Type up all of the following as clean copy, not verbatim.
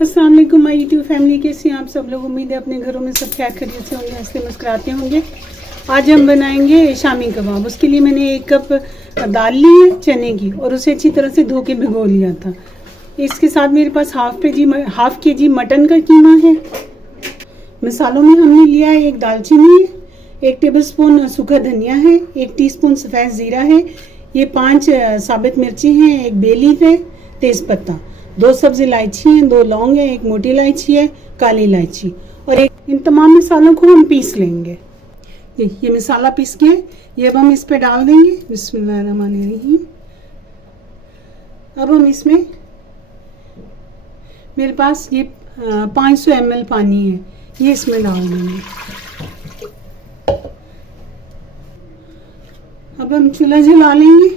अस्सलाम वालेकुम my YouTube family, कैसे हैं आप सब लोग। उम्मीद है अपने घरों में सब खैर खैरियत से होंगे, हंसते मुस्कुराते होंगे। आज हम बनाएंगे शामी कबाब। उसके लिए मैंने 1 कप दाल ली है चने की और उसे अच्छी तरह से धो के भिगो लिया था। इसके साथ मेरे पास हाफ के जी मटन का कीमा है। मसालों में हमने लिया है 1 दालचीनी है, 1 टेबलस्पून सूखा धनिया है, 1 टीस्पून सफ़ेद ज़ीरा है, ये 5 साबित मिर्ची हैं, 1 बे लीफ है, तेज़ पत्ता, 2 सब्ज़ इलायची हैं, 2 लौंग है, 1 मोटी इलायची है, काली इलायची और इन तमाम मसालों को हम पीस लेंगे। ये मसाला पीस के ये अब हम इस पे डाल देंगे। बिस्मिल्लाहिर्रहमानिर्रहीम। अब हम इसमें, मेरे पास ये 500 ml पानी है, ये इसमें डाल देंगे। अब हम चूल्हा जला लेंगे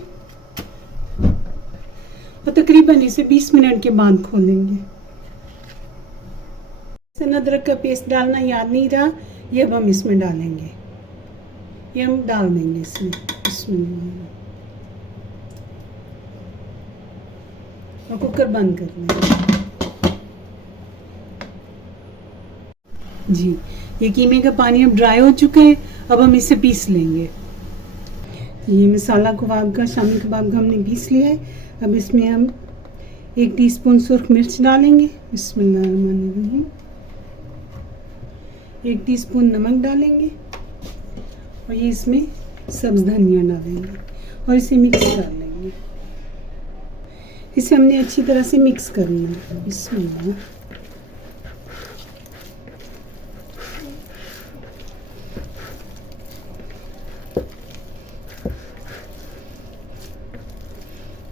और तकरीबन इसे 20 मिनट के बाद खोलेंगे। अदरक का पेस्ट डालना याद नहीं रहा, ये अब हम इसमें डालेंगे। ये हम डाल देंगे इसमें और कुकर बंद कर देंगे। जी, ये कीमे का पानी अब ड्राई हो चुका है। अब हम इसे पीस लेंगे। ये मसाला कबाब का, शामी कबाब का हमने पीस लिया है। अब इसमें हम 1 टीस्पून सुर्ख मिर्च डालेंगे। बिस्मिल्लाहिर्रहमानिर्रहीम। 1 टीस्पून नमक डालेंगे और ये इसमें सब्ज़ धनिया डालेंगे और इसे मिक्स कर लेंगे। इसे हमने अच्छी तरह से मिक्स करना है। बिस्मिल्लाह।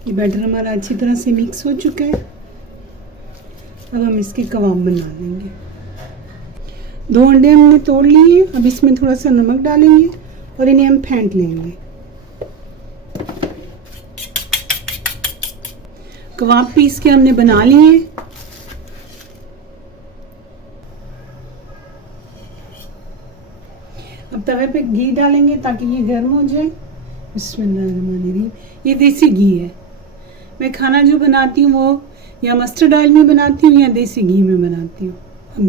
ये बैटर हमारा अच्छी तरह से मिक्स हो चुका है। अब हम इसके कबाब बना लेंगे। 2 अंडे हमने तोड़ लिए। अब इसमें थोड़ा सा नमक डालेंगे और इन्हें हम फेंट लेंगे। कबाब पीस के हमने बना लिए। अब तवे पे घी डालेंगे ताकि ये गर्म हो जाए। बिस्मिल्लाहिर्रहमानिर्रहीम। ये देसी घी है। मैं खाना जो बनाती हूँ वो या मस्टर्ड ऑयल में बनाती हूँ या देसी घी में बनाती हूँ। अब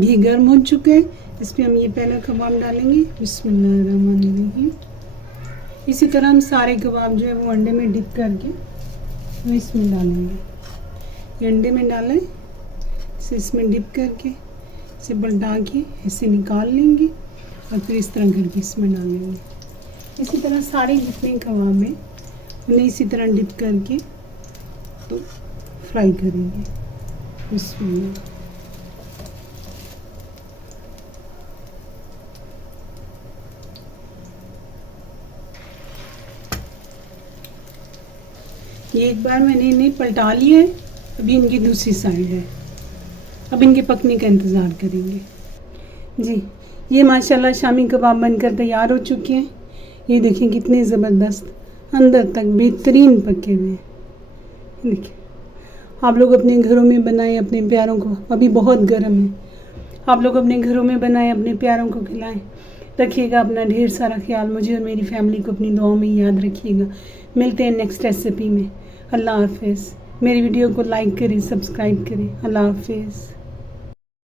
घी गर्म हो चुका है। इस पर हम ये पहला कबाब डालेंगे। बिस्मिल्लाहिर्रहमानिर्रहीम। इसी तरह हम सारे कबाब जो है वो अंडे में डिप करके वो इसमें डालेंगे। ये अंडे में डालें, इसे इसमें डिप करके इसे पलटा के इसे निकाल लेंगे और फिर इस तरह करके इसमें डालेंगे। इसी तरह सारे जितने कबाब हैं उन्हें इसी तरह डिप करके तो फ्राई करेंगे। इसमें ये एक बार मैंने इन्हें पलटा लिया है। अभी इनकी दूसरी साइड है। अब इनके पकने का इंतज़ार करेंगे। जी, ये माशाल्लाह शामी कबाब बनकर तैयार हो चुके हैं। ये देखिए कितने ज़बरदस्त, अंदर तक बेहतरीन पके हुए हैं। देखिए, आप लोग अपने घरों में बनाएं अपने प्यारों को। अभी बहुत गर्म है। आप लोग अपने घरों में बनाएं, अपने प्यारों को खिलाएं। रखिएगा अपना ढेर सारा ख्याल। मुझे और मेरी फैमिली को अपनी दुआओं में याद रखिएगा। मिलते हैं नेक्स्ट रेसिपी में। अल्लाह हाफिज़। मेरी वीडियो को लाइक करें, सब्सक्राइब करें। अल्लाह हाफिज़।